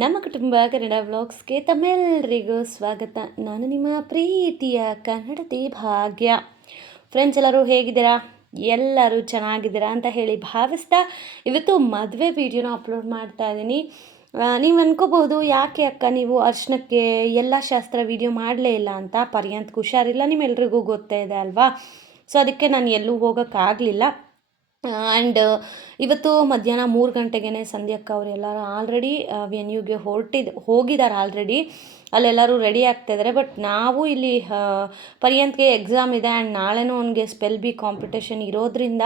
ನಮ್ಮ ಕುಟುಂಬ ಕನ್ನಡ ವ್ಲಾಗ್ಸ್ಗೆ ತಮ್ಮೆಲ್ಲರಿಗೂ ಸ್ವಾಗತ. ನಾನು ನಿಮ್ಮ ಪ್ರೀತಿಯ ಕನ್ನಡತಿ ಭಾಗ್ಯ ಫ್ರೆಂಡ್ಸ್ ಎಲ್ಲರೂ ಹೇಗಿದ್ದೀರಾ? ಎಲ್ಲರೂ ಚೆನ್ನಾಗಿದ್ದೀರಾ ಅಂತ ಹೇಳಿ ಭಾವಿಸ್ತಾ ಇವತ್ತು ಮದುವೆ ವಿಡಿಯೋನ ಅಪ್ಲೋಡ್ ಮಾಡ್ತಾ ಇದ್ದೀನಿ. ನೀವು ಅನ್ಕೋಬಹುದು, ಯಾಕೆ ಅಕ್ಕ ನೀವು ಅರ್ಶನಕ್ಕೆ ಎಲ್ಲ ಶಾಸ್ತ್ರ ವಿಡಿಯೋ ಮಾಡಲೇ ಇಲ್ಲ ಅಂತ? ಪರ್ಯಂತ ಹುಷಾರಿಲ್ಲ ನಿಮ್ಮೆಲ್ಲರಿಗೂ ಗೊತ್ತೇ ಇದೆ ಅಲ್ವಾ? ಸೊ ಅದಕ್ಕೆ ನಾನು ಎಲ್ಲೂ ಹೋಗೋಕ್ಕಾಗಲಿಲ್ಲ. ಆ್ಯಂಡ್ ಇವತ್ತು ಮಧ್ಯಾಹ್ನ ಮೂರು ಗಂಟೆಗೆ ಸಂಧ್ಯಕ್ಕ ಅವರೆಲ್ಲರೂ ಆಲ್ರೆಡಿ ವೆನ್ಯೂಗೆ ಹೊರಟಿದ್ದು ಹೋಗಿದ್ದಾರೆ ಆಲ್ರೆಡಿ ಅಲ್ಲೆಲ್ಲರೂ ರೆಡಿ ಆಗ್ತಾಯಿದ್ದಾರೆ ಬಟ್ ನಾವು ಇಲ್ಲಿ ಪರ್ಯಂತ್ಗೆ ಎಕ್ಸಾಮ್ ಇದೆ ಆ್ಯಂಡ್ ನಾಳೆನೂ ಅವನಿಗೆ ಸ್ಪೆಲ್ ಬಿ ಕಾಂಪಿಟೇಷನ್ ಇರೋದ್ರಿಂದ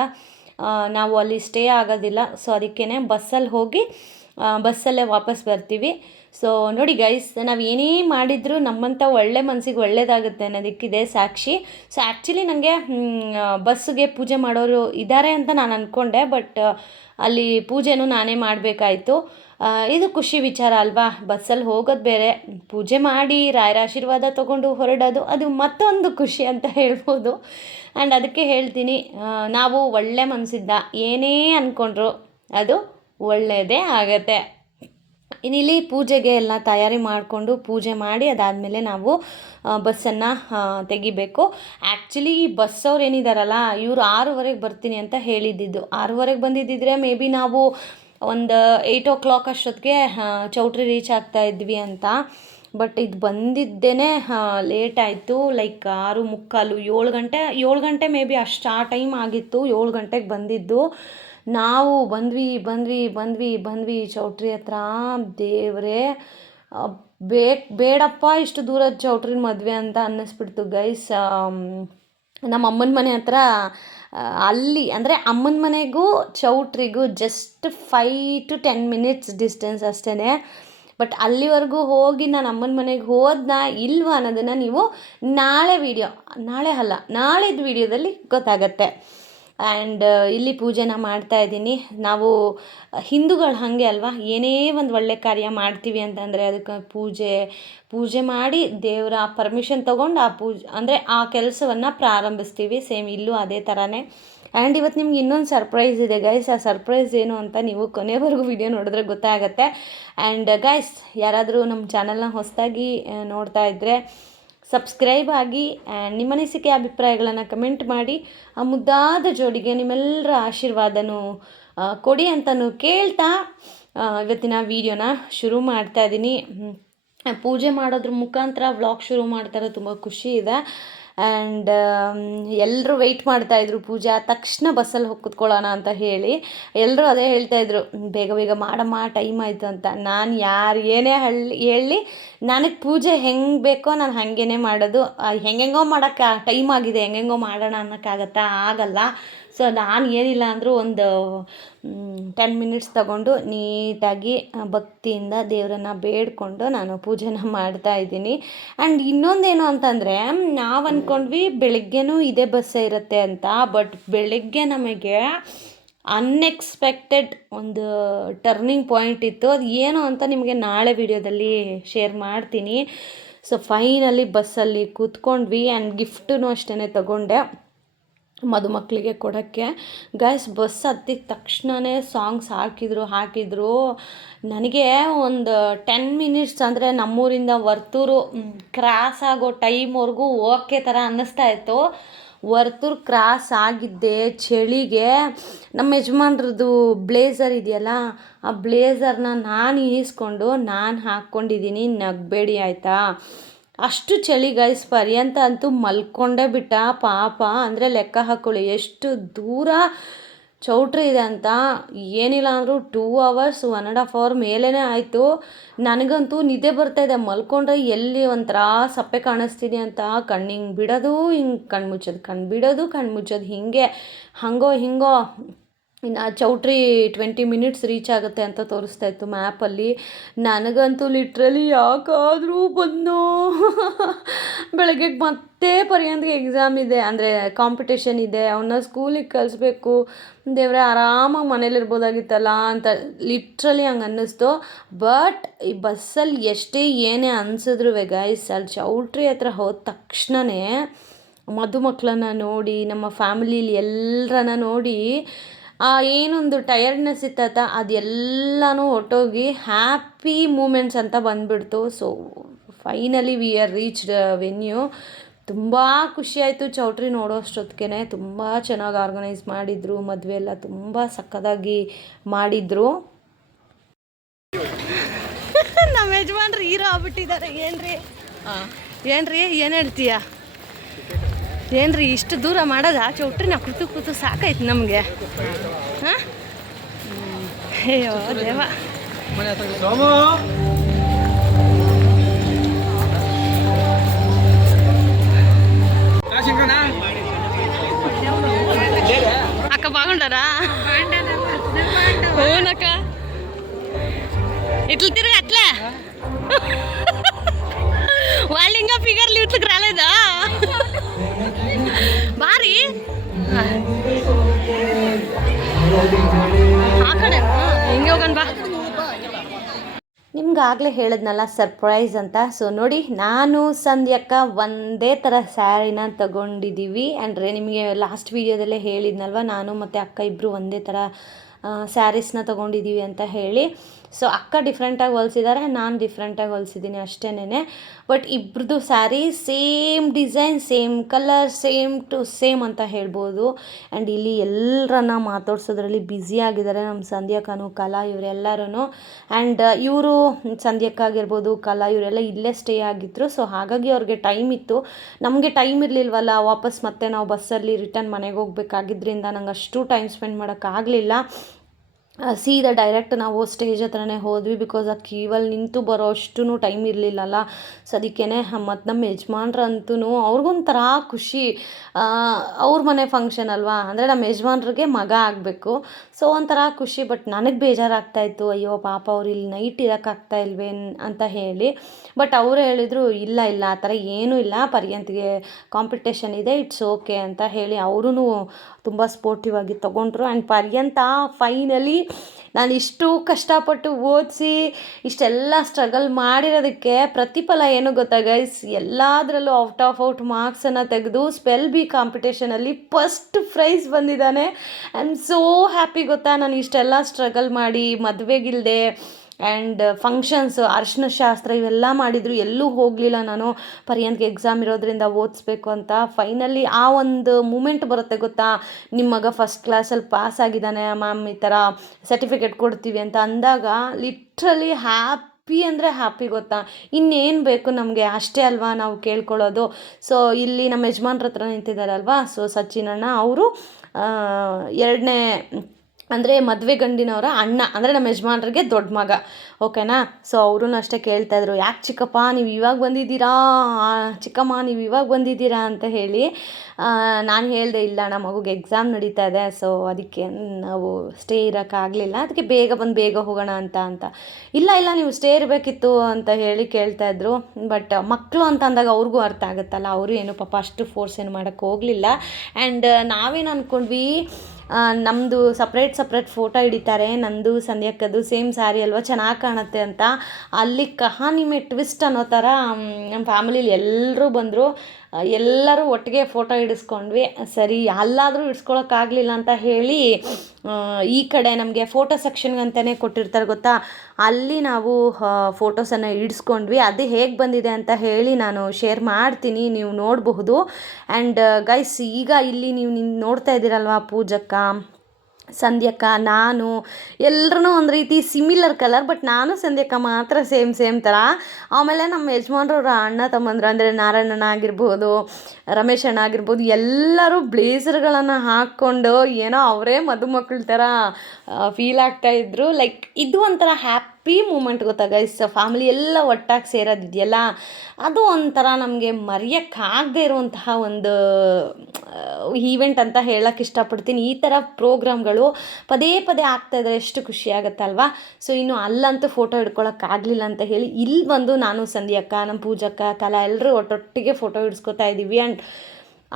ನಾವು ಅಲ್ಲಿ ಸ್ಟೇ ಆಗೋದಿಲ್ಲ. ಸೊ ಅದಕ್ಕೇ ಬಸ್ಸಲ್ಲಿ ಹೋಗಿ ಬಸ್ಸಲ್ಲೇ ವಾಪಸ್ ಬರ್ತೀವಿ. ಸೊ ನೋಡಿ ಗೈಸ್ ನಾವು ಏನೇ ಮಾಡಿದರೂ ನಮ್ಮಂಥ ಒಳ್ಳೆ ಮನಸ್ಸಿಗೆ ಒಳ್ಳೇದಾಗುತ್ತೆ ಅನ್ನೋದಕ್ಕಿದೆ ಸಾಕ್ಷಿ. ಸೊ ಆ್ಯಕ್ಚುಲಿ ನನಗೆ ಬಸ್ಸಿಗೆ ಪೂಜೆ ಮಾಡೋರು ಇದ್ದಾರೆ ಅಂತ ನಾನು ಅಂದ್ಕೊಂಡೆ ಬಟ್ ಅಲ್ಲಿ ಪೂಜೆನೂ ನಾನೇ ಮಾಡಬೇಕಾಯ್ತು. ಇದು ಖುಷಿ ವಿಚಾರ ಅಲ್ವಾ? ಬಸ್ಸಲ್ಲಿ ಹೋಗೋದು ಬೇರೆ, ಪೂಜೆ ಮಾಡಿ ರಾಯರ ಆಶೀರ್ವಾದ ತೊಗೊಂಡು ಹೊರಡೋದು, ಅದು ಮತ್ತೊಂದು ಖುಷಿ ಅಂತ ಹೇಳ್ಬೋದು. ಆ್ಯಂಡ್ ಅದಕ್ಕೆ ಹೇಳ್ತೀನಿ ನಾವು ಒಳ್ಳೆ ಮನಸ್ಸಿದ್ದ ಏನೇ ಅಂದ್ಕೊಂಡ್ರು ಅದು ಒಳ್ಳೆಯದೇ ಆಗತ್ತೆ. ಇನ್ನಿಲ್ಲಿ ಪೂಜೆಗೆ ಎಲ್ಲ ತಯಾರಿ ಮಾಡಿಕೊಂಡು ಪೂಜೆ ಮಾಡಿ ಅದಾದಮೇಲೆ ನಾವು ಬಸ್ಸನ್ನು ತೆಗಿಬೇಕು. ಆ್ಯಕ್ಚುಲಿ ಈ ಬಸ್ಸವ್ರು ಏನಿದ್ದಾರಲ್ಲ ಇವರು ಆರೂವರೆಗೆ ಬರ್ತೀನಿ ಅಂತ ಹೇಳಿದ್ದಿದ್ದು. ಆರೂವರೆಗೆ ಬಂದಿದ್ದಿದ್ರೆ ಮೇ ಬಿ ನಾವು ಒಂದು ಏಯ್ಟ್ ಓ ಕ್ಲಾಕ್ ಅಷ್ಟೊತ್ತಿಗೆ ಚೌಟ್ರಿ ರೀಚ್ ಆಗ್ತಾ ಇದ್ವಿ ಅಂತ. ಬಟ್ ಇದು ಬಂದಿದ್ದೇನೆ ಲೇಟ್ ಆಯಿತು. ಲೈಕ್ ಆರು ಮುಕ್ಕಾಲು ಏಳು ಗಂಟೆ ಏಳು ಗಂಟೆ ಮೇ ಬಿ ಅಷ್ಟು ಆ ಟೈಮ್ ಆಗಿತ್ತು. ಏಳು ಗಂಟೆಗೆ ಬಂದಿದ್ದು. ನಾವು ಬಂದ್ವಿ ಬಂದ್ವಿ ಬಂದ್ವಿ ಬಂದ್ವಿ ಚೌಟ್ರಿ ಹತ್ರ. ದೇವರೇ ಬೇಕ್, ಬೇಡಪ್ಪ ಇಷ್ಟು ದೂರ ಚೌಟ್ರಿನ ಮದುವೆ ಅಂತ ಅನ್ನಿಸ್ಬಿಡ್ತು ಗೈಸ್. ನಮ್ಮ ಅಮ್ಮನ ಮನೆ ಹತ್ರ ಅಲ್ಲಿ, ಅಂದರೆ ಅಮ್ಮನ ಮನೆಗೂ ಚೌಟ್ರಿಗೂ just five to ten minutes distance ಅಷ್ಟೇ ಬಟ್ ಅಲ್ಲಿವರೆಗೂ ಹೋಗಿ ನಾನು ಅಮ್ಮನ ಮನೆಗೆ ಹೋದ್ನಾ ಇಲ್ವಾ ಅನ್ನೋದನ್ನು ನೀವು ನಾಳೆ ವೀಡಿಯೋ, ನಾಳೆ ಅಲ್ಲ, ನಾಳೆದು ವೀಡಿಯೋದಲ್ಲಿ ಗೊತ್ತಾಗತ್ತೆ. ಆ್ಯಂಡ್ ಇಲ್ಲಿ ಪೂಜೆನ ಮಾಡ್ತಾ ಇದ್ದೀನಿ. ನಾವು ಹಿಂದೂಗಳು ಹಾಗೆ ಅಲ್ವಾ? ಏನೇ ಒಂದು ಒಳ್ಳೆ ಕಾರ್ಯ ಮಾಡ್ತೀವಿ ಅಂತಂದರೆ ಅದಕ್ಕೆ ಪೂಜೆ ಪೂಜೆ ಮಾಡಿ ದೇವರ ಪರ್ಮಿಷನ್ ತೊಗೊಂಡು ಆ ಪೂಜೆ, ಅಂದರೆ ಆ ಕೆಲಸವನ್ನು ಪ್ರಾರಂಭಿಸ್ತೀವಿ. ಸೇಮ್ ಇಲ್ಲೂ ಅದೇ ಥರನೇ ಆ್ಯಂಡ್ ಇವತ್ತು ನಿಮ್ಗೆ ಇನ್ನೊಂದು ಸರ್ಪ್ರೈಸ್ ಇದೆ ಗೈಸ್ ಆ ಸರ್ಪ್ರೈಸ್ ಏನು ಅಂತ ನೀವು ಕೊನೆವರೆಗೂ ವಿಡಿಯೋ ನೋಡಿದ್ರೆ ಗೊತ್ತಾಗುತ್ತೆ. ಆ್ಯಂಡ್ ಗೈಸ್ ಯಾರಾದರೂ ನಮ್ಮ ಚಾನಲ್ನ ಹೊಸದಾಗಿ ನೋಡ್ತಾ ಇದ್ದರೆ ಸಬ್ಸ್ಕ್ರೈಬ್ ಆಗಿ ನಿಮ್ಮ ಅನಿಸಿಕೆ ಅಭಿಪ್ರಾಯಗಳನ್ನು ಕಮೆಂಟ್ ಮಾಡಿ, ಆ ಮುದ್ದಾದ ಜೋಡಿಗೆ ನಿಮ್ಮೆಲ್ಲರ ಆಶೀರ್ವಾದನೂ ಕೊಡಿ ಅಂತಲೂ ಕೇಳ್ತಾ ಇವತ್ತಿನ ವೀಡಿಯೋನ ಶುರು ಮಾಡ್ತಾ ಇದ್ದೀನಿ ಪೂಜೆ ಮಾಡೋದ್ರ ಮುಖಾಂತರ ವ್ಲಾಗ್ ಶುರು ಮಾಡ್ತಾರೆ ತುಂಬ ಖುಷಿ ಇದೆ. ಆ್ಯಂಡ್ ಎಲ್ಲರೂ ವೆಯ್ಟ್ ಮಾಡ್ತಾಯಿದ್ರು ಪೂಜೆ, ತಕ್ಷಣ ಬಸ್ಸಲ್ಲಿ ಹೋಗಿ ಕುತ್ಕೊಳ್ಳೋಣ ಅಂತ ಹೇಳಿ. ಎಲ್ಲರೂ ಅದೇ ಹೇಳ್ತಾಯಿದ್ರು ಬೇಗ ಬೇಗ ಮಾಡಮ್ಮ ಟೈಮ್ ಆಯಿತು ಅಂತ. ನಾನು ಯಾರು ಏನೇ ಹಳ್ಳಿ, ಹೇಳಿ, ನನಗೆ ಪೂಜೆ ಹೆಂಗೆ ಬೇಕೋ ನಾನು ಹಾಗೇನೆ ಮಾಡೋದು. ಹೆಂಗೆಂಗೋ ಮಾಡೋಕ್ಕೆ ಟೈಮ್ ಆಗಿದೆ, ಹೆಂಗೆಂಗೋ ಮಾಡೋಣ ಅನ್ನೋಕ್ಕಾಗತ್ತಾ? ಆಗಲ್ಲ. ಸೊ ನಾನು ಏನಿಲ್ಲ ಅಂದರೂ ಒಂದು ಟೆನ್ ಮಿನಿಟ್ಸ್ ತಗೊಂಡು ನೀಟಾಗಿ ಭಕ್ತಿಯಿಂದ ದೇವರನ್ನ ಬೇಡ್ಕೊಂಡು ನಾನು ಪೂಜೆನ ಮಾಡ್ತಾ ಇದ್ದೀನಿ. ಆ್ಯಂಡ್ ಇನ್ನೊಂದೇನು ಅಂತಂದರೆ ನಾವು ಅಂದ್ಕೊಂಡ್ವಿ ಬೆಳಗ್ಗೆನೂ ಇದೇ ಬಸ್ಸೇ ಇರುತ್ತೆ ಅಂತ ಬಟ್ ಬೆಳಗ್ಗೆ ನಮಗೆ ಅನ್ಎಕ್ಸ್ಪೆಕ್ಟೆಡ್ ಒಂದು ಟರ್ನಿಂಗ್ ಪಾಯಿಂಟ್ ಇತ್ತು. ಅದು ಏನು ಅಂತ ನಿಮಗೆ ನಾಳೆ ವಿಡಿಯೋದಲ್ಲಿ ಶೇರ್ ಮಾಡ್ತೀನಿ. ಸೊ ಫೈನಲಿ ಬಸ್ಸಲ್ಲಿ ಕೂತ್ಕೊಂಡ್ವಿ ಆ್ಯಂಡ್ ಗಿಫ್ಟೂ ಅಷ್ಟೇ ತಗೊಂಡೆ. ಮದುಮಕ್ಕಳಿಗೆ ಕೊಡೋಕ್ಕೆ. ಗೈಸ್ ಬಸ್ ಹತ್ತಿದ ತಕ್ಷಣವೇ ಸಾಂಗ್ಸ್ ಹಾಕಿದ್ರು ಹಾಕಿದ್ರು. ನನಗೆ ಒಂದು ಟೆನ್ ಮಿನಿಟ್ಸ್ ಅಂದರೆ ನಮ್ಮೂರಿಂದ ವರ್ತೂರು ಕ್ರಾಸ್ ಆಗೋ ಟೈಮ್ವರೆಗೂ ಓಕೆ ಥರ ಅನ್ನಿಸ್ತಾ ಇತ್ತು. ವರ್ತೂರು ಕ್ರಾಸ್ ಆಗಿದ್ದೆ, ಚಳಿಗೆ. ನಮ್ಮ ಯಜಮಾನ್ರದ್ದು ಬ್ಲೇಝರ್ ಇದೆಯಲ್ಲ, ಆ ಬ್ಲೇಝರ್ನ ನಾನು ಈಸ್ಕೊಂಡು ನಾನು ಹಾಕ್ಕೊಂಡಿದ್ದೀನಿ ನಗಬೇಡಿ ಆಯಿತಾ? ಅಷ್ಟು ಚಳಿ ಗೈಸ್ ಪರ್ಯಂತ ಅಂತೂ ಮಲ್ಕೊಂಡೇ ಬಿಟ್ಟ. ಪಾಪ, ಅಂದರೆ ಲೆಕ್ಕ ಹಾಕ್ಕೊಳ್ಳಿ ಎಷ್ಟು ದೂರ ಚೌಟ್ರಿ ಇದೆ ಅಂತ ಏನಿಲ್ಲ ಅಂದರೂ two hours one and half hour ಮೇಲೇ ಆಯಿತು. ನನಗಂತೂ ನಿದ್ದೆ ಬರ್ತಾಯಿದೆ ಮಲ್ಕೊಂಡ್ರೆ ಎಲ್ಲಿ ಒಂಥರ ಸಪ್ಪೆ ಕಾಣಿಸ್ತೀನಿ ಅಂತ. ಕಣ್ಣು ಹಿಂಗೆ ಬಿಡೋದು, ಹಿಂಗೆ ಕಣ್ಣು ಮುಚ್ಚೋದು ಕಣ್ಣು ಬಿಡೋದು ಕಣ್ಣು ಮುಚ್ಚೋದು ಹೀಗೆ. ಹಾಗೋ, ಹಿಂಗೋ ಇನ್ನು ಚೌಟ್ರಿ ಟ್ವೆಂಟಿ ಮಿನಿಟ್ಸ್ ರೀಚ್ ಆಗುತ್ತೆ ಅಂತ ತೋರಿಸ್ತಾ ಇತ್ತು ಮ್ಯಾಪಲ್ಲಿ ನನಗಂತೂ ಲಿಟ್ರಲಿ ಯಾಕಾದರೂ ಬಂದು ಬೆಳಗ್ಗೆ ಮತ್ತೆ ಪರ್ಯಂತಿಗೆ ಎಕ್ಸಾಮ್ ಇದೆ. ಅಂದರೆ ಕಾಂಪಿಟೇಷನ್ ಇದೆ. ಅವನ್ನ ಸ್ಕೂಲಿಗೆ ಕಲಿಸ್ಬೇಕು ದೇವರೇ, ಆರಾಮಾಗಿ ಮನೇಲಿರ್ಬೋದಾಗಿತ್ತಲ್ಲ ಅಂತ ಲಿಟ್ರಲಿ ಹಂಗೆ ಅನ್ನಿಸ್ತು. ಬಟ್ ಈ ಬಸ್ಸಲ್ಲಿ ಎಷ್ಟೇ ಏನೇ ಅನ್ಸಿದ್ರು ಗೈಸ್ ಅಲ್ಲಿ ಚೌಟ್ರಿ ಹತ್ರ ಹೋದ ತಕ್ಷಣವೇ ಮಧುಮಕ್ಕಳನ್ನ ನೋಡಿ, ನಮ್ಮ ಫ್ಯಾಮಿಲಿಲಿ ಎಲ್ಲರನ್ನ ನೋಡಿ ಏನೊಂದು ಟಯರ್ಡ್ನೆಸ್ ಇತ್ತತ್ತ ಅದೆಲ್ಲನೂ ಹೊಟ್ಟೋಗಿ ಹ್ಯಾಪಿ ಮೂಮೆಂಟ್ಸ್ ಅಂತ ಬಂದುಬಿಡ್ತು. So finally we are reached venue ತುಂಬ ಖುಷಿಯಾಯಿತು ಚೌಟ್ರಿ ನೋಡೋ ಅಷ್ಟೊತ್ತಿಗೆ ತುಂಬ ಚೆನ್ನಾಗಿ ಆರ್ಗನೈಸ್ ಮಾಡಿದರು ಮದುವೆ ಎಲ್ಲ ತುಂಬ ಸಕ್ಕದಾಗಿ ಮಾಡಿದರು. ನಮ್ಮ ಯಜಮಾನ್ರು ಹೀರೋ ಆಗ್ಬಿಟ್ಟಿದ್ದಾರೆ. ಏನ್ರಿ? ಏನ್ರಿ? ಏನು ಹೇಳ್ತೀಯ? ಏನ್ರಿ ಇಷ್ಟು ದೂರ ಮಾಡೋದ ಚೌಟ್ರಿ ನಾ ಕೂತು ಕೂತು ಸಾಕಾಯ್ತು ನಮಗೆ ಹಾಂ ಅಯ್ಯೋ ದೇವ అక్క బాగుంటారా అవునక్క ఇట్లా తిరిగి అట్లే వాళ్ళు ఇంకా ఫిగర్లు ఇట్లకి ಬಾ. ನಿಮ್ಗಾಗಲೇ ಹೇಳಿದ್ನಲ್ಲ ಸರ್ಪ್ರೈಸ್ ಅಂತ. ಸೊ ನೋಡಿ, ನಾನು ಸಂಧ್ಯಕ್ಕ ಒಂದೇ ಥರ ಸ್ಯಾರಿನ ತಗೊಂಡಿದ್ದೀವಿ ಅಂದರೆ ನಿಮಗೆ ಲಾಸ್ಟ್ ವೀಡಿಯೋದಲ್ಲೇ ಹೇಳಿದ್ನಲ್ವ? ನಾನು ಮತ್ತು ಅಕ್ಕ ಇಬ್ಬರು ಒಂದೇ ಥರ ಸ್ಯಾರೀಸ್ನ ತೊಗೊಂಡಿದ್ದೀವಿ ಅಂತ ಹೇಳಿ. ಸೊ ಅಕ್ಕ ಡಿಫ್ರೆಂಟಾಗಿ ಹೊಲಿಸಿದ್ದಾರೆ ನಾನು ಡಿಫ್ರೆಂಟಾಗಿ ಹೊಲ್ಸಿದ್ದೀನಿ ಅಷ್ಟೇನೆ but ಇಬ್ರದ್ದು sari same design same colour same to same ಅಂತ ಹೇಳ್ಬೋದು. ಆ್ಯಂಡ್ ಇಲ್ಲಿ ಎಲ್ಲರನ್ನ ಮಾತಾಡ್ಸೋದ್ರಲ್ಲಿ ಆಗಿದ್ದಾರೆ ನಮ್ಮ ಸಂಧ್ಯಾಕನು ಕಲಾ ಇವರೆಲ್ಲರೂ ಆ್ಯಂಡ್ ಇವರು ಸಂಧ್ಯಕ್ಕಾಗಿರ್ಬೋದು ಕಲಾ ಇವರೆಲ್ಲ ಇಲ್ಲೇ ಸ್ಟೇ ಆಗಿದ್ರು. ಸೊ ಹಾಗಾಗಿ ಅವ್ರಿಗೆ ಟೈಮ್ ಇತ್ತು. ನಮಗೆ ಟೈಮ್ ಇರಲಿಲ್ವಲ್ಲ, ವಾಪಸ್ ಮತ್ತೆ ನಾವು ಬಸ್ಸಲ್ಲಿ ರಿಟರ್ನ್ ಮನೆಗೆ ಹೋಗ್ಬೇಕಾಗಿದ್ದರಿಂದ ನಂಗೆ ಅಷ್ಟು ಟೈಮ್ ಸ್ಪೆಂಡ್ ಮಾಡೋಕ್ಕಾಗಲಿಲ್ಲ ಸೀದಾ ಡೈರೆಕ್ಟ್ ನಾವು ಸ್ಟೇಜ್ ಹತ್ರನೇ ಹೋದ್ವಿ ಬಿಕಾಸ್ ಆ ಕ್ಯೂವಲ್ಲಿ ನಿಂತು ಬರೋ ಅಷ್ಟು ಟೈಮ್ ಇರಲಿಲ್ಲಲ್ಲ. ಸೊ ಅದಕ್ಕೇ ಮತ್ತು ನಮ್ಮ ಯಜಮಾನ್ರಂತೂ ಅವ್ರಿಗೊಂಥರ ಖುಷಿ. ಅವ್ರ ಮನೆ ಫಂಕ್ಷನ್ ಅಲ್ವಾ? ಅಂದರೆ ನಮ್ಮ ಯಜಮಾನ್ರಿಗೆ ಮಗ ಆಗಬೇಕು. ಸೊ ಒಂಥರ ಖುಷಿ ಬಟ್ ನನಗೆ ಬೇಜಾರಾಗ್ತಾಯಿತ್ತು ಅಯ್ಯೋ, ಪಾಪ ಅವ್ರು ಇಲ್ಲಿ ನೈಟ್ ಇರೋಕ್ಕಾಗ್ತಾ ಇಲ್ವೇನ್ ಅಂತ ಹೇಳಿ. ಬಟ್ ಅವರು ಹೇಳಿದರು, ಇಲ್ಲ ಇಲ್ಲ, ಆ ಥರ ಏನೂ ಇಲ್ಲ. ಪರ್ಯಂತಿಗೆ ಕಾಂಪಿಟೇಷನ್ ಇದೆ ಇಟ್ಸ್ ಓಕೆ ಅಂತ ಹೇಳಿ. ಅವರೂ ತುಂಬ ಸ್ಪೋರ್ಟಿವ್ ಆಗಿ ತೊಗೊಂಡ್ರು. ಆ್ಯಂಡ್ ಪರ್ಯಂತ ಫೈನಲಿ ನಾನು ಇಷ್ಟು ಕಷ್ಟಪಟ್ಟು ಓದಿಸಿ ಇಷ್ಟೆಲ್ಲ ಸ್ಟ್ರಗಲ್ ಮಾಡಿರೋದಕ್ಕೆ ಪ್ರತಿಫಲ ಏನು ಗೊತ್ತಾ ಗೈಸ್ ಎಲ್ಲದರಲ್ಲೂ ಔಟ್ ಆಫ್ ಔಟ್ ಮಾರ್ಕ್ಸನ್ನು ತೆಗೆದು ಸ್ಪೆಲ್ ಬಿ ಕಾಂಪಿಟೇಷನಲ್ಲಿ ಫಸ್ಟ್ ಪ್ರೈಸ್ ಬಂದಿದ್ದಾನೆ. ಐ ಆಮ್ ಸೋ ಹ್ಯಾಪಿ ಗೊತ್ತಾ? ನಾನು ಇಷ್ಟೆಲ್ಲ ಸ್ಟ್ರಗಲ್ ಮಾಡಿ ಮದುವೆಗಿಲ್ದೆ ಆ್ಯಂಡ್ ಫಂಕ್ಷನ್ಸ್ ಅರ್ಶಿನ ಶಾಸ್ತ್ರ ಇವೆಲ್ಲ ಮಾಡಿದರು, ಎಲ್ಲೂ ಹೋಗಲಿಲ್ಲ ನಾನು. ಪರ್ಯಂತ್ಗೆ ಎಕ್ಸಾಮ್ ಇರೋದರಿಂದ ಓದಿಸ್ಬೇಕು ಅಂತ. ಫೈನಲಿ ಆ ಒಂದು ಮೂಮೆಂಟ್ ಬರುತ್ತೆ ಗೊತ್ತಾ? ನಿಮ್ಮ ಮಗ ಫಸ್ಟ್ ಕ್ಲಾಸಲ್ಲಿ ಪಾಸ್ ಆಗಿದ್ದಾನೆ ಮ್ಯಾಮ್ ಈ ಥರ ಸರ್ಟಿಫಿಕೇಟ್ ಕೊಡ್ತೀವಿ ಅಂತ ಅಂದಾಗ ಲಿಟ್ರಲಿ ಹ್ಯಾಪಿ ಅಂದರೆ ಹ್ಯಾಪಿ ಗೊತ್ತಾ? ಇನ್ನೇನು ಬೇಕು ನಮಗೆ? ಅಷ್ಟೇ ಅಲ್ವಾ ನಾವು ಕೇಳ್ಕೊಳ್ಳೋದು? ಸೊ ಇಲ್ಲಿ ನಮ್ಮ ಯಜಮಾನ್ರ ಹತ್ರ ನಿಂತಿದ್ದಾರಲ್ವಾ ಸೊ ಸಚಿನಣ್ಣ ಅವರು ಎರಡನೇ ಅಂದರೆ ಮದುವೆ ಗಂಡಿನವರ ಅಣ್ಣ, ಅಂದರೆ ನಮ್ಮ ಯಜಮಾನ್ರಿಗೆ ದೊಡ್ಡ ಮಗ, ಓಕೆನಾ? ಸೊ ಅವರೂ ಅಷ್ಟೇ ಕೇಳ್ತಾಯಿದ್ರು ಯಾಕೆ ಚಿಕ್ಕಪ್ಪ, ನೀವು ಇವಾಗ ಬಂದಿದ್ದೀರಾ? ಚಿಕ್ಕಮ್ಮ, ನೀವು ಇವಾಗ ಬಂದಿದ್ದೀರಾ? ಅಂತ ಹೇಳಿ ನಾನು ಹೇಳಿದೆ, ಇಲ್ಲ ನಮ್ಮ ಮಗುಗೆ ಎಕ್ಸಾಮ್ ನಡೀತಾ ಇದೆ ಸೊ ಅದಕ್ಕೆ ನಾವು ಸ್ಟೇ ಇರೋಕ್ಕಾಗಲಿಲ್ಲ ಅದಕ್ಕೆ ಬೇಗ ಬಂದು ಬೇಗ ಹೋಗೋಣ ಅಂತ ಅಂತ. ಇಲ್ಲ ಇಲ್ಲ, ನೀವು ಸ್ಟೇ ಇರಬೇಕಿತ್ತು, ಅಂತ ಹೇಳಿ ಕೇಳ್ತಾಯಿದ್ರು ಬಟ್ ಮಕ್ಕಳು ಅಂತ ಅಂದಾಗ ಅವ್ರಿಗೂ ಅರ್ಥ ಆಗುತ್ತಲ್ಲ, ಅವರು ಏನು ಪಾಪ ಅಷ್ಟು ಫೋರ್ಸ್ ಏನು ಮಾಡೋಕ್ಕೆ ಹೋಗಲಿಲ್ಲ ಆ್ಯಂಡ್ ನಾವೇನು ಅಂದ್ಕೊಂಡ್ವಿ ನಮ್ಮದು ಸಪ್ರೇಟ್ ಸಪ್ರೇಟ್ ಫೋಟೋ ಹಿಡಿತಾರೆ, ನಂದು ಸಂಧ್ಯಾಕ್ಕದು ಸೇಮ್ ಸ್ಯಾರಿ ಅಲ್ವಾ, ಚೆನ್ನಾಗಿ ಕಾಣುತ್ತೆ ಅಂತ. ಅಲ್ಲಿ ಕಹಾನಿ ಮೇ ಟ್ವಿಸ್ಟ್ ಅನ್ನೋ ಥರ ನಮ್ಮ ಫ್ಯಾಮಿಲೀಲಿ ಎಲ್ಲರೂ ಬಂದರು. ಎಲ್ಲರೂ ಒಟ್ಟಿಗೆ ಫೋಟೋ ಹಿಡಿಸ್ಕೊಂಡ್ವಿ. ಸರಿ, ಅಲ್ಲಾದರೂ ಹಿಡ್ಸ್ಕೊಳಕ್ಕಾಗಲಿಲ್ಲ ಅಂತ ಹೇಳಿ ಈ ಕಡೆ ನಮಗೆ ಫೋಟೋ ಸೆಕ್ಷನ್ಗಂತಲೇ ಕೊಟ್ಟಿರ್ತಾರೆ ಗೊತ್ತಾ? ಅಲ್ಲಿ ನಾವು ಫೋಟೋಸನ್ನು ಹಿಡಿಸ್ಕೊಂಡ್ವಿ. ಅದು ಹೇಗೆ ಬಂದಿದೆ ಅಂತ ಹೇಳಿ ನಾನು ಶೇರ್ ಮಾಡ್ತೀನಿ, ನೀವು ನೋಡಬಹುದು. ಆ್ಯಂಡ್ ಗೈಸ್ ಈಗ ಇಲ್ಲಿ ನೀವು ನೋಡ್ತಾ ಇದ್ದೀರಲ್ವಾ ಪೂಜಕ್ಕ? ಸಂಧ್ಯಕ್ಕ, ನಾನು ಎಲ್ಲರೂ ಒಂದು ರೀತಿ ಸಿಮಿಲರ್ ಕಲರ್ ಬಟ್ ನಾನು ಸಂಧ್ಯಕ್ಕ ಮಾತ್ರ ಸೇಮ್ ಸೇಮ್ ಥರ ಆಮೇಲೆ ನಮ್ಮ ಯಜಮಾನ್ರವ್ರ ಅಣ್ಣ, ತಮ್ಮಂದ್ರು ಅಂದರೆ ನಾರಾಯಣಣ್ಣ ಆಗಿರ್ಬೋದು, ರಮೇಶ್ ಅಣ್ಣ ಆಗಿರ್ಬೋದು, ಎಲ್ಲರೂ ಬ್ಲೇಸರ್ಗಳನ್ನು ಹಾಕ್ಕೊಂಡು ಏನೋ ಅವರೇ ಮದುಮಕ್ಳ ಥರ ಫೀಲ್ ಆಗ್ತಾಯಿದ್ರು ಲೈಕ್ ಇದು ಒಂಥರ ಹ್ಯಾಪಿ ಮೂಮೆಂಟ್ ಗೊತ್ತಾ ಫ್ಯಾಮಿಲಿ ಎಲ್ಲ ಒಟ್ಟಾಗಿ ಸೇರೋದಿದೆಯಲ್ಲ ಅದು ಒಂಥರ ನಮಗೆ ಮರೆಯೋಕ್ಕಾಗದೇ ಇರುವಂತಹ ಒಂದು ಈವೆಂಟ್ ಅಂತ ಹೇಳಕ್ಕೆ ಇಷ್ಟಪಡ್ತೀನಿ. ಈ ಥರ ಪ್ರೋಗ್ರಾಮ್ಗಳು ಪದೇ ಪದೇ ಆಗ್ತಾಯಿದ್ರೆ ಎಷ್ಟು ಖುಷಿ ಸೊ ಇನ್ನು ಅಲ್ಲಂತೂ ಫೋಟೋ ಹಿಡ್ಕೊಳಕ್ಕಾಗಲಿಲ್ಲ ಅಂತ ಹೇಳಿ, ಇಲ್ಲಿ ಬಂದು ನಾನು ಸಂಧ್ಯಕ್ಕ ನಮ್ಮ ಪೂಜಕ್ಕ ಕಲಾ ಎಲ್ಲರೂ ಒಟ್ಟೊಟ್ಟಿಗೆ ಫೋಟೋ ಹಿಡ್ಸ್ಕೊತಾ ಇದ್ದೀವಿ ಆ್ಯಂಡ್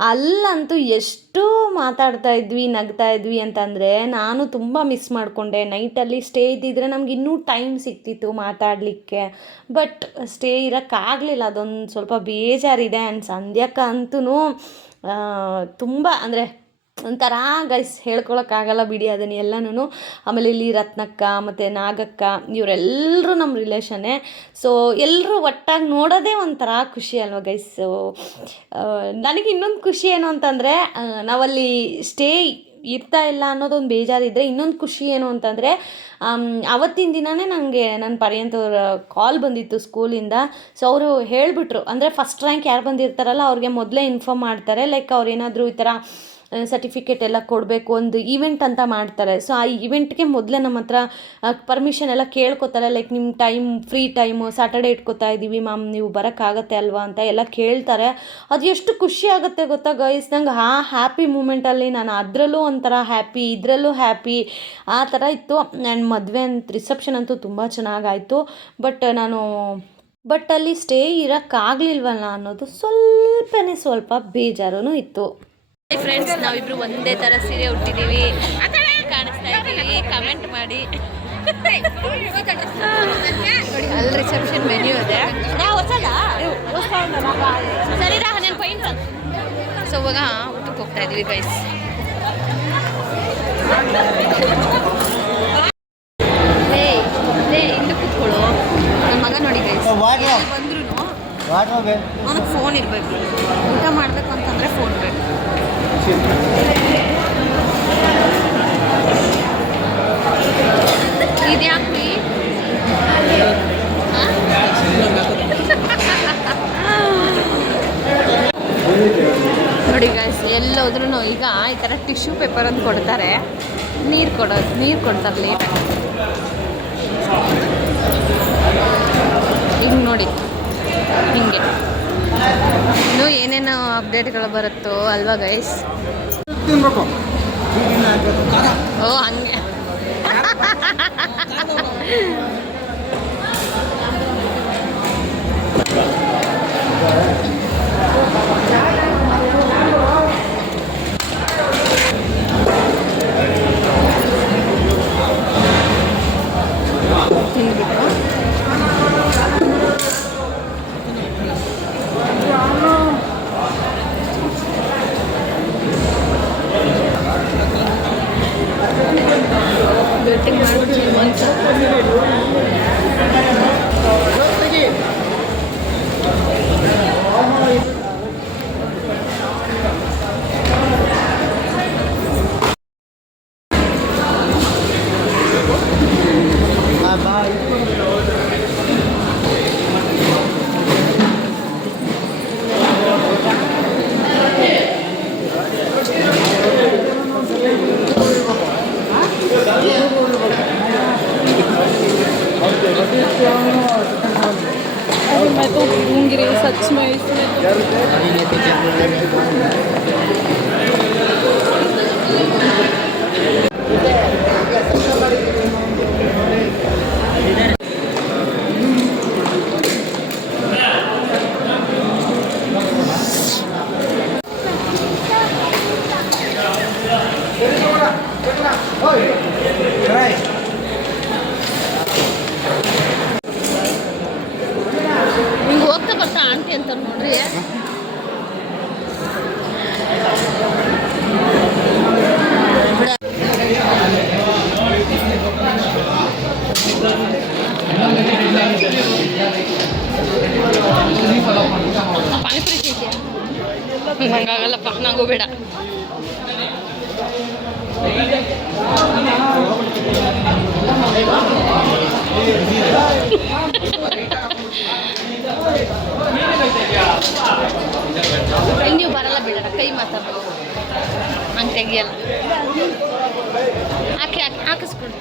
ಅಲ್ಲಂತೂ ಎಷ್ಟು ಮಾತಾಡ್ತಾ ಇದ್ವಿ, ನಗ್ತಾ ಇದ್ವಿ ಅಂತಂದರೆ ನಾನು ತುಂಬ ಮಿಸ್ ಮಾಡಿಕೊಂಡೆ. ನೈಟಲ್ಲಿ ಸ್ಟೇ ಇದ್ದಿದ್ರೆ ನಮ್ಗೆ ಇನ್ನೂ ಟೈಮ್ ಸಿಕ್ತಿತ್ತು ಮಾತಾಡಲಿಕ್ಕೆ. ಬಟ್ ಸ್ಟೇ ಇರೋಕ್ಕಾಗಲಿಲ್ಲ ಅದೊಂದು ಸ್ವಲ್ಪ ಬೇಜಾರಿದೆ. ಆ್ಯಂಡ್ ಸಂಧ್ಯಾಕ್ಕಂತೂ ತುಂಬ ಅಂದರೆ ಒಂಥರ ಗೈಸ್ ಹೇಳ್ಕೊಳಕ್ಕಾಗಲ್ಲ ಬಿಡಿ ಅದನ್ನ ಎಲ್ಲನೂ ಆಮೇಲೆ ಇಲ್ಲಿ ರತ್ನಕ್ಕ, ಮತ್ತು ನಾಗಕ್ಕ ಇವರೆಲ್ಲರೂ ನಮ್ಮ ರಿಲೇಷನ್ನೇ ಸೊ ಎಲ್ಲರೂ ಒಟ್ಟಾಗಿ ನೋಡೋದೇ ಒಂಥರ ಖುಷಿ ಅಲ್ವಾ ಗೈಸ್ ನನಗೆ ಇನ್ನೊಂದು ಖುಷಿ ಏನು ಅಂತಂದರೆ ನಾವಲ್ಲಿ ಸ್ಟೇ ಇರ್ತಾ ಇಲ್ಲ ಅನ್ನೋದೊಂದು ಬೇಜಾರಿದ್ದರೆ ಇನ್ನೊಂದು ಖುಷಿ ಏನು ಅಂತಂದರೆ ಅವತ್ತಿನ ದಿನವೇ ನನಗೆ ನನ್ನ ಪರ್ಯಂತವ್ರ ಕಾಲ್ ಬಂದಿತ್ತು ಸ್ಕೂಲಿಂದ ಸೊ ಅವರು ಹೇಳಿಬಿಟ್ರು. ಅಂದರೆ ಫಸ್ಟ್ ರ್ಯಾಂಕ್ ಯಾರು ಬಂದಿರ್ತಾರಲ್ಲ, ಅವ್ರಿಗೆ ಮೊದಲೇ ಇನ್ಫಾರ್ಮ್ ಮಾಡ್ತಾರೆ. ಲೈಕ್ ಅವ್ರು ಏನಾದರೂ ಈ ಥರ ಸರ್ಟಿಫಿಕೇಟ್ ಎಲ್ಲ ಕೊಡಬೇಕು ಒಂದು ಈವೆಂಟ್ ಅಂತ ಮಾಡ್ತಾರೆ. ಸೊ ಆ ಈವೆಂಟ್ಗೆ ಮೊದಲೇ ನಮ್ಮ ಹತ್ರ ಪರ್ಮಿಷನ್ ಎಲ್ಲ ಕೇಳ್ಕೊತಾರೆ. ಲೈಕ್ ನಿಮ್ಮ ಟೈಮ್ ಫ್ರೀ ಟೈಮು ಸ್ಯಾಟರ್ಡೇ ಇಟ್ಕೊತಾ ಇದ್ದೀವಿ ಮ್ಯಾಮ್ ನೀವು ಬರೋಕ್ಕಾಗತ್ತೆ ಅಲ್ವಾ ಅಂತ ಎಲ್ಲ ಕೇಳ್ತಾರೆ. ಅದು ಎಷ್ಟು ಖುಷಿ ಆಗುತ್ತೆ ಗೊತ್ತಾ ಗೈಸ್ ನಂಗೆ ಆ ಹ್ಯಾಪಿ ಮೂಮೆಂಟಲ್ಲಿ ನಾನು ಅದರಲ್ಲೂ ಒಂಥರ ಹ್ಯಾಪಿ ಇದರಲ್ಲೂ ಹ್ಯಾಪಿ ಆ ಥರ ಇತ್ತು. ನನ್ನ ಮದುವೆ ಅಂತ ರಿಸೆಪ್ಷನ್ ಅಂತೂ ತುಂಬ ಚೆನ್ನಾಗಾಯಿತು. ಬಟ್ ನಾನು ಬಟ್ ಅಲ್ಲಿ ಸ್ಟೇ ಇರೋಕ್ಕಾಗಲಿಲ್ವಲ್ಲ ಅನ್ನೋದು ಸ್ವಲ್ಪನೇ ಸ್ವಲ್ಪ ಬೇಜಾರೂ ಇತ್ತು. ಫ್ರೆಂಡ್ಸ್ ನಾವಿಬ್ರು ಒಂದೇ ತರ ಸೀರೆ ಹುಟ್ಟಿದೀವಿ ಕಾಣಿಸ್ತಾ ಇದ್ದೀವಿ. ಕಮೆಂಟ್ ಮಾಡಿ. ಅಲ್ಲಿ ರಿಸೆಪ್ಷನ್ ಮೆನ್ಯೂ ಇದೆ ಸರಿ ಹನ್ನೆರಡು ಪಾಯಿಂಟ್ ಸೊ ಇವಾಗ ಊಟಕ್ಕೆ ಹೋಗ್ತಾ ಇದೀವಿ ಗೈಸ್ ಇಲ್ಲಿ ಕೂತ್ಕೊಳ್ಳು. ನನ್ನ ಮಗ ನೋಡಿ ಗೈಸ್ ಬಂದ್ರು ಅವನಿಗೆ ಫೋನ್ ಇರಬೇಕು. ಊಟ ಮಾಡಬೇಕು ಅಂತಂದ್ರೆ ಫೋನ್ ಬೇಕು. ಇದ್ಯಾಕ್ರಿ? ನೋಡಿ ಗಾಯ್ಸ್ ಎಲ್ಲೋದ್ರೂ ಈಗ ಈ ಥರ ಟಿಶ್ಯೂ ಪೇಪರ್ ಅಂತ ಕೊಡ್ತಾರೆ. ನೀರು ಕೊಡೋದು ನೀರು ಕೊಡ್ತಾರೆ ಲೇಟ್ ಹಿಂಗೆ ನೋಡಿ, ಹಿಂಗೆ. ಇನ್ನೂ ಏನೇನು ಅಪ್ಡೇಟ್ಗಳು ಬರುತ್ತೋ ಅಲ್ವಾ ಗೈಸ್ ಓ ಹಂಗೆ. तो ಹಿಂಗೆ ಹೋಗ್ತಾ ಬರ್ತಾ ಆಂಟಿ ಅಂತ ನೋಡ್ರಿ ಹಂಗಾಗಲ್ಲಪ್ಪ ನಂಗೂ ಬೇಡ ನೀವು ಬರಲ್ಲ ಬಿಡೋಣ ಕೈ ಮಾತಾ ಹಂಗೆ ತೆಗಿಯಲ್ಲ. ಹಾಕಿ ಹಾಕಿ ಹಾಕಿಸ್ಕೊಡು.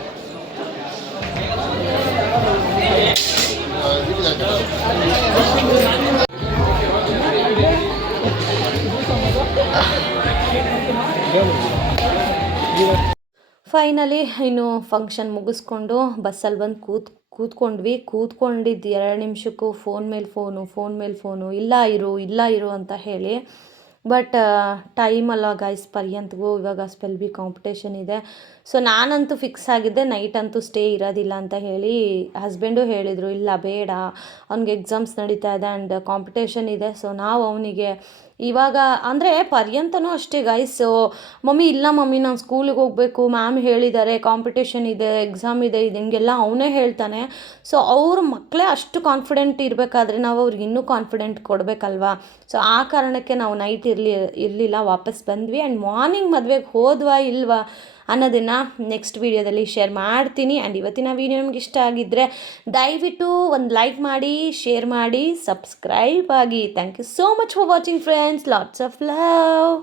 ಫೈನಲಿ ಇನ್ನು ಫಂಕ್ಷನ್ ಮುಗಿಸ್ಕೊಂಡು ಬಸ್ಸಲ್ಲಿ ಬಂದು ಕೂತ್, ಕೂತ್ಕೊಂಡ್ವಿ. ಕೂತ್ಕೊಂಡಿದ್ದು ಎರಡು ನಿಮಿಷಕ್ಕೂ ಫೋನ್ ಮೇಲೆ ಫೋನು ಫೋನ್ ಮೇಲೆ ಫೋನು ಇಲ್ಲ ಇರು ಇಲ್ಲ ಇರು ಅಂತ ಹೇಳಿ. ಬಟ್ ಟೈಮ್ ಅಲ್ಲ ಗೈಸ್ ಪರ್ಯಂತಗೂ ಇವಾಗ ಸ್ಪೆಲ್ ಬಿ ಕಾಂಪಿಟೇಷನ್ ಇದೆ. ಸೊ ನಾನಂತೂ ಫಿಕ್ಸ್ ಆಗಿದ್ದೆ ನೈಟ್ ಅಂತೂ ಸ್ಟೇ ಇರೋದಿಲ್ಲ ಅಂತ ಹೇಳಿ ಹಸ್ಬೆಂಡು ಹೇಳಿದರು, ಇಲ್ಲ ಬೇಡ, ಅವ್ನಿಗೆ ಎಕ್ಸಾಮ್ಸ್ ನಡೀತಾ ಇದೆ ಆ್ಯಂಡ್ ಕಾಂಪಿಟೇಷನ್ ಇದೆ. ಸೊ ನಾವು ಅವನಿಗೆ ಇವಾಗ ಅಂದರೆ ಪರ್ಯಂತನೂ ಅಷ್ಟೇ ಗೈಸು ಮಮ್ಮಿ, ಇಲ್ಲ ಮಮ್ಮಿ, ನಾನು ಸ್ಕೂಲಿಗೆ ಹೋಗಬೇಕು. ಮ್ಯಾಮ್ ಹೇಳಿದ್ದಾರೆ ಕಾಂಪಿಟೇಷನ್ ಇದೆ ಎಕ್ಸಾಮ್ ಇದೆ, ಇದು ಹಿಂಗೆಲ್ಲ ಅವನೇ ಹೇಳ್ತಾನೆ. ಸೊ ಅವ್ರ ಮಕ್ಕಳೇ ಅಷ್ಟು ಕಾನ್ಫಿಡೆಂಟ್ ಇರಬೇಕಾದ್ರೆ ನಾವು ಅವ್ರಿಗೆ ಇನ್ನೂ ಕಾನ್ಫಿಡೆಂಟ್ ಕೊಡಬೇಕಲ್ವಾ? ಸೊ ಆ ಕಾರಣಕ್ಕೆ ನಾವು ನೈಟ್ ಇರಲಿ, ಇರಲಿಲ್ಲ, ವಾಪಸ್ ಬಂದ್ವಿ. ಆ್ಯಂಡ್ ಮಾರ್ನಿಂಗ್ ಮದುವೆಗೆ ಹೋದ್ವಾ, ಇಲ್ವಾ? ಅನ್ನೋದನ್ನು ನೆಕ್ಸ್ಟ್ ವೀಡಿಯೋದಲ್ಲಿ ಶೇರ್ ಮಾಡ್ತೀನಿ. ಆ್ಯಂಡ್ ಇವತ್ತಿನ ವೀಡಿಯೋ ನಿಮ್ಗೆ ಇಷ್ಟ ಆಗಿದ್ದರೆ ದಯವಿಟ್ಟು ಒಂದು ಲೈಕ್ ಮಾಡಿ ಶೇರ್ ಮಾಡಿ ಸಬ್ಸ್ಕ್ರೈಬ್ ಆಗಿ. Thank you so much for watching friends lots of love